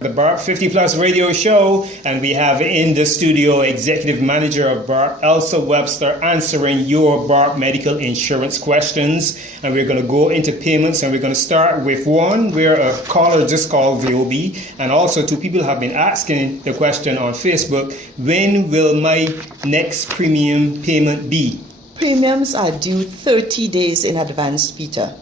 the BARP 50 Plus radio show, and we have in the studio Executive Manager of BARP, Elsa Webster, answering your BARP medical insurance questions. And we're going to go into payments, and we're going to start with one where a caller just called VOB, and also two people have been asking the question on Facebook: when will my next premium payment be? Premiums are due 30 days in advance, Peter.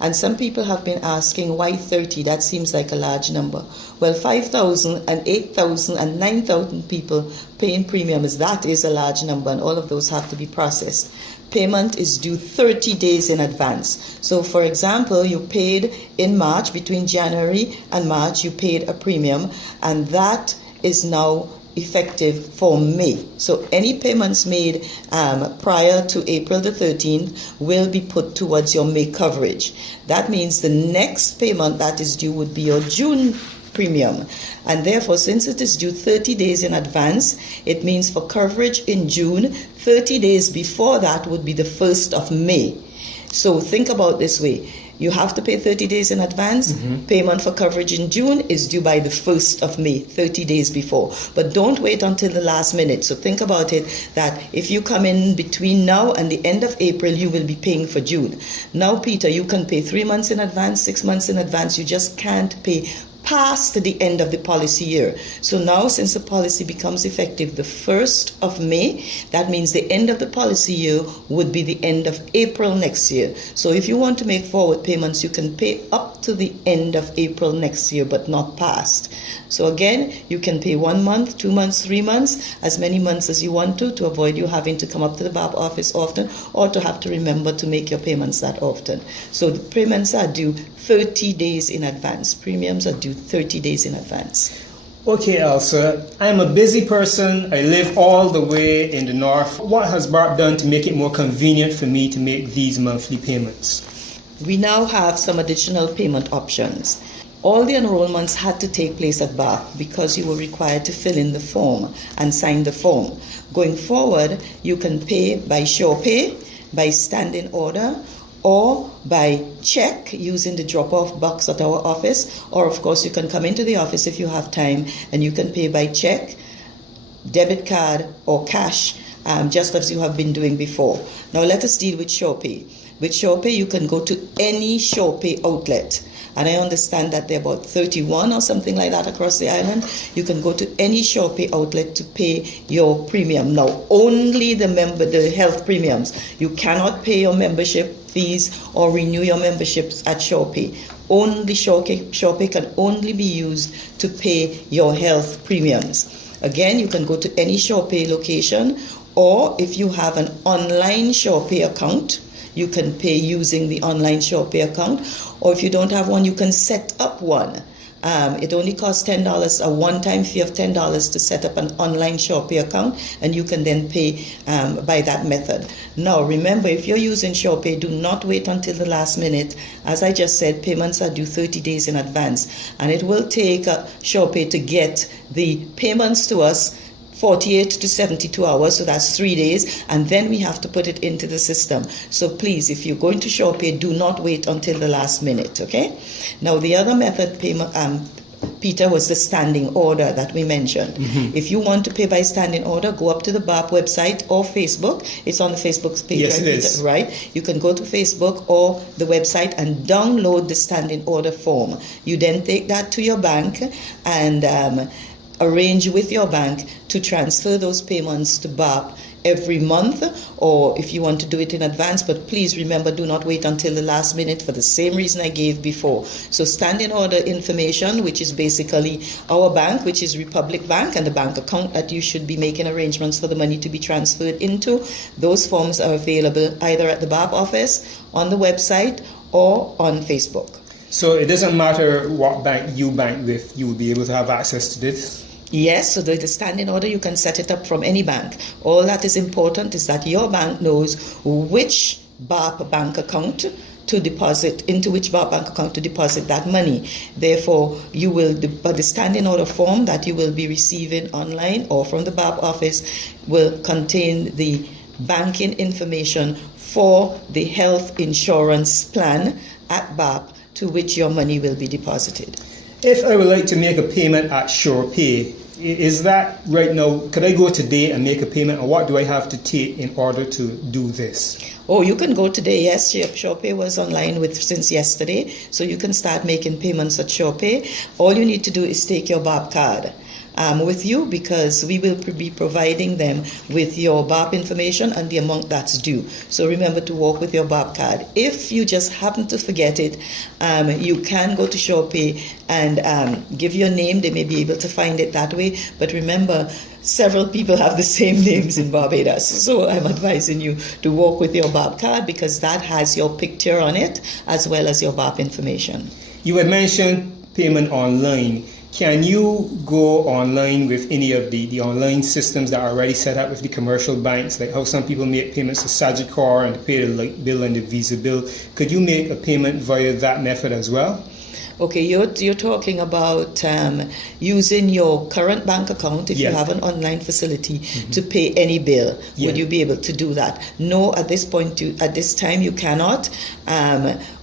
And some people have been asking, why 30? That seems like a large number. Well, 5,000 and 8,000 and 9,000 people paying premiums, that is a large number, and all of those have to be processed. Payment is due 30 days in advance. So, for example, you paid in March, between January and March, you paid a premium, and that is now effective for May. So any payments made prior to April the 13th will be put towards your May coverage. That means the next payment that is due would be your June premium. And therefore, since it is due 30 days in advance, it means for coverage in June, 30 days before that would be the 1st of May. So think about this way. You have to pay 30 days in advance. Payment for coverage in June is due by the 1st of May, 30 days before. But don't wait until the last minute. So think about it, that if you come in between now and the end of April, you will be paying for June. Now, Peter, you can pay 3 months in advance, 6 months in advance. You just can't pay past the end of the policy year. So now, since the policy becomes effective the 1st of May, that means the end of the policy year would be the end of April next year. So if you want to make forward payments, you can pay up to the end of April next year, but not past. So again, you can pay 1 month, 2 months, 3 months, as many months as you want to avoid you having to come up to the BARP office often, or to have to remember to make your payments that often. So the payments are due 30 days in advance. Premiums are due 30 days in advance. Okay, Elsa, I'm a busy person. I live all the way in the north. What has BARP done to make it more convenient for me to make these monthly payments? We now have some additional payment options. All the enrollments had to take place at BARP because you were required to fill in the form and sign the form. Going forward, you can pay by SurePay, by standing order, or by check using the drop-off box at our office, or of course you can come into the office if you have time and you can pay by check, debit card, or cash, just as you have been doing before. Now let us deal with SurePay. With SurePay, you can go to any SurePay outlet. And I understand that there are about 31 or something like that across the island. You can go to any SurePay outlet to pay your premium. Now, only the health premiums. You cannot pay your membership fees or renew your memberships at SurePay. Only SurePay can only be used to pay your health premiums. Again, you can go to any SurePay location, or if you have an online SurePay account, you can pay using the online SurePay account, or if you don't have one, you can set up one. It only costs $10, a one-time fee of $10 to set up an online SurePay account, and you can then pay by that method. Now, remember, if you're using SurePay, do not wait until the last minute. As I just said, payments are due 30 days in advance, and it will take SurePay to get the payments to us 48 to 72 hours, so that's 3 days, and then we have to put it into the system. So please, if you're going to SurePay, do not wait until the last minute, okay? Now, the other method, Peter, was the standing order that we mentioned. If you want to pay by standing order, go up to the BARP website or Facebook. It's on the Facebook page. Yes, it is. Right? You can go to Facebook or the website and download the standing order form. You then take that to your bank and arrange with your bank to transfer those payments to BARP every month, or if you want to do it in advance. But please remember, do not wait until the last minute for the same reason I gave before. So standing order information, which is basically our bank, which is Republic Bank, and the bank account that you should be making arrangements for the money to be transferred into, those forms are available either at the BARP office, on the website, or on Facebook. So it doesn't matter what bank you bank with, you will be able to have access to this? Yes, so the standing order, you can set it up from any bank. All that is important is that your bank knows which BARP bank account to deposit, into which BARP bank account to deposit that money. Therefore, you will, but the standing order form that you will be receiving online or from the BARP office will contain the banking information for the health insurance plan at BARP to which your money will be deposited. If I would like to make a payment at SurePay, is that right now, could I go today and make a payment, or what do I have to take in order to do this? Oh, you can go today. Yes, SurePay was online since yesterday, so you can start making payments at SurePay. All you need to do is take your BARP card with you, because we will be providing them with your BARP information and the amount that's due. So remember to walk with your BARP card. If you just happen to forget it, you can go to SurePay and give your name. They may be able to find it that way. But remember, several people have the same names in Barbados. So I'm advising you to walk with your BARP card, because that has your picture on it as well as your BARP information. You had mentioned payment online. Can you go online with any of the online systems that are already set up with the commercial banks, like how some people make payments to Sagicor and pay the light bill and the Visa bill? Could you make a payment via that method as well? Okay, you're talking about using your current bank account, if you have an online facility, to pay any bill. Would you be able to do that? No, at this time you cannot.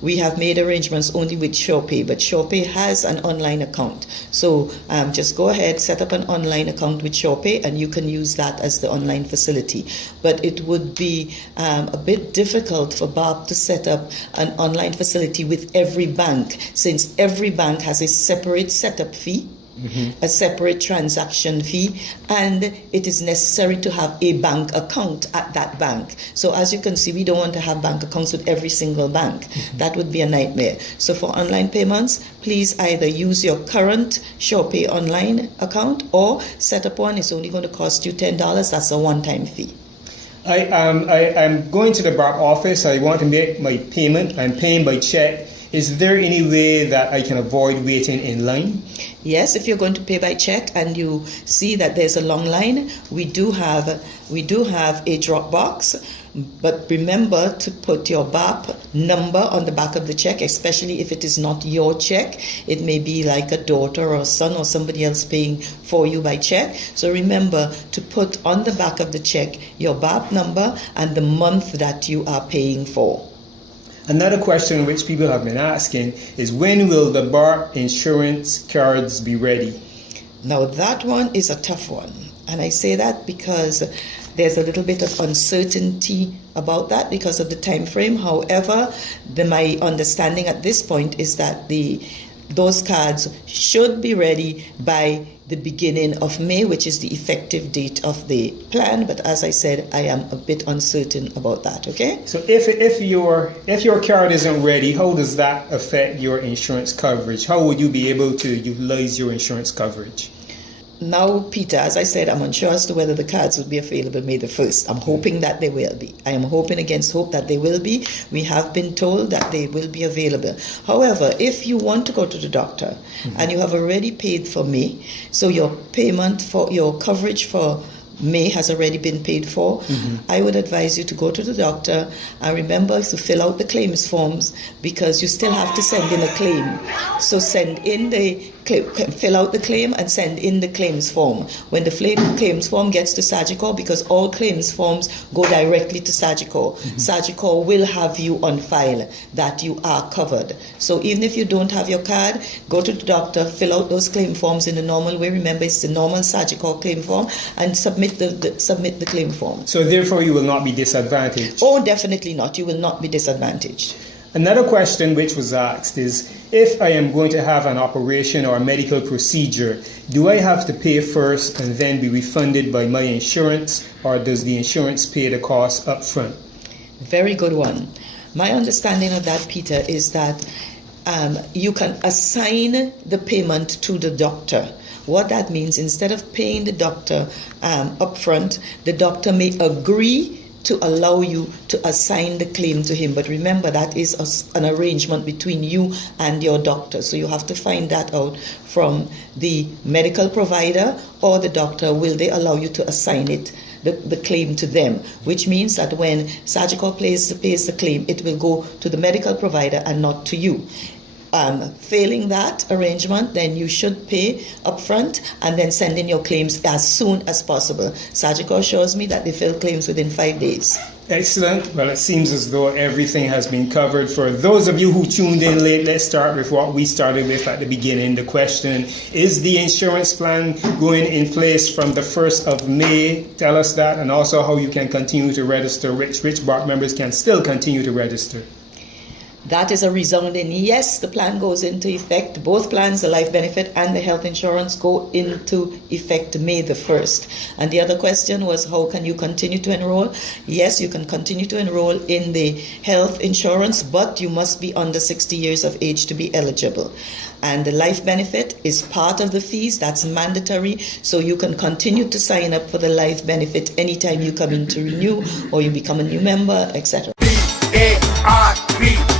We have made arrangements only with SurePay, but SurePay has an online account. So just go ahead, set up an online account with SurePay, and you can use that as the online facility. But it would be a bit difficult for BARP to set up an online facility with every bank, since every bank has a separate setup fee, a separate transaction fee, and it is necessary to have a bank account at that bank. So as you can see, we don't want to have bank accounts with every single bank. That would be a nightmare. So for online payments, please either use your current SurePay online account or set up one. It's only going to cost you $10. That's a one-time fee. I'm going to the BARP office. I want to make my payment. I'm paying by check. Is there any way that I can avoid waiting in line? Yes, if you're going to pay by check and you see that there's a long line, we do have a drop box. But remember to put your BARP number on the back of the check, especially if it is not your check. It may be like a daughter or son or somebody else paying for you by check. So remember to put on the back of the check your BARP number and the month that you are paying for. Another question which people have been asking is, when will the BARP insurance cards be ready? Now that one is a tough one. And I say that because there's a little bit of uncertainty about that because of the time frame. However, my understanding at this point is that those cards should be ready by the beginning of May, which is the effective date of the plan. But as I said, I am a bit uncertain about that. Okay. So if your card isn't ready, how does that affect your insurance coverage? How would you be able to utilize your insurance coverage? Now, Peter, as I said, I'm unsure as to whether the cards will be available May the 1st. I'm hoping that they will be. I am hoping against hope that they will be. We have been told that they will be available. However, if you want to go to the doctor and you have already paid for May, so your payment for your coverage for May has already been paid for, I would advise you to go to the doctor and remember to fill out the claims forms, because you still have to send in a claim. So fill out the claim and send in the claims form. When the claims form gets to Sagicor, because all claims forms go directly to Sagicor, Sagicor will have you on file that you are covered. So even if you don't have your card, go to the doctor, fill out those claim forms in the normal way. Remember, it's the normal Sagicor claim form, and submit the claim form. So therefore you will not be disadvantaged? Oh, definitely not. You will not be disadvantaged. Another question which was asked is, if I am going to have an operation or a medical procedure, do I have to pay first and then be refunded by my insurance, or does the insurance pay the cost up front? Very good one. My understanding of that, Peter, is that you can assign the payment to the doctor. What that means, instead of paying the doctor up front, the doctor may agree to allow you to assign the claim to him. But remember, that is an arrangement between you and your doctor. So you have to find that out from the medical provider or the doctor. Will they allow you to assign it, the claim, to them? Which means that when Sagicor pays the claim, it will go to the medical provider and not to you. Failing that arrangement, then you should pay upfront and then send in your claims as soon as possible. Sagicor shows me that they fill claims within 5 days. Excellent. Well, it seems as though everything has been covered. For those of you who tuned in late, let's start with what we started with at the beginning. The question, is the insurance plan going in place from the 1st of May? Tell us that, and also how you can continue to register, which BARP members can still continue to register. That is a resounding yes. The plan goes into effect. Both plans, the life benefit and the health insurance, go into effect May the 1st. And the other question was, how can you continue to enroll? Yes, you can continue to enroll in the health insurance, but you must be under 60 years of age to be eligible. And the life benefit is part of the fees. That's mandatory. So you can continue to sign up for the life benefit anytime you come in to renew or you become a new member, etc. BARP.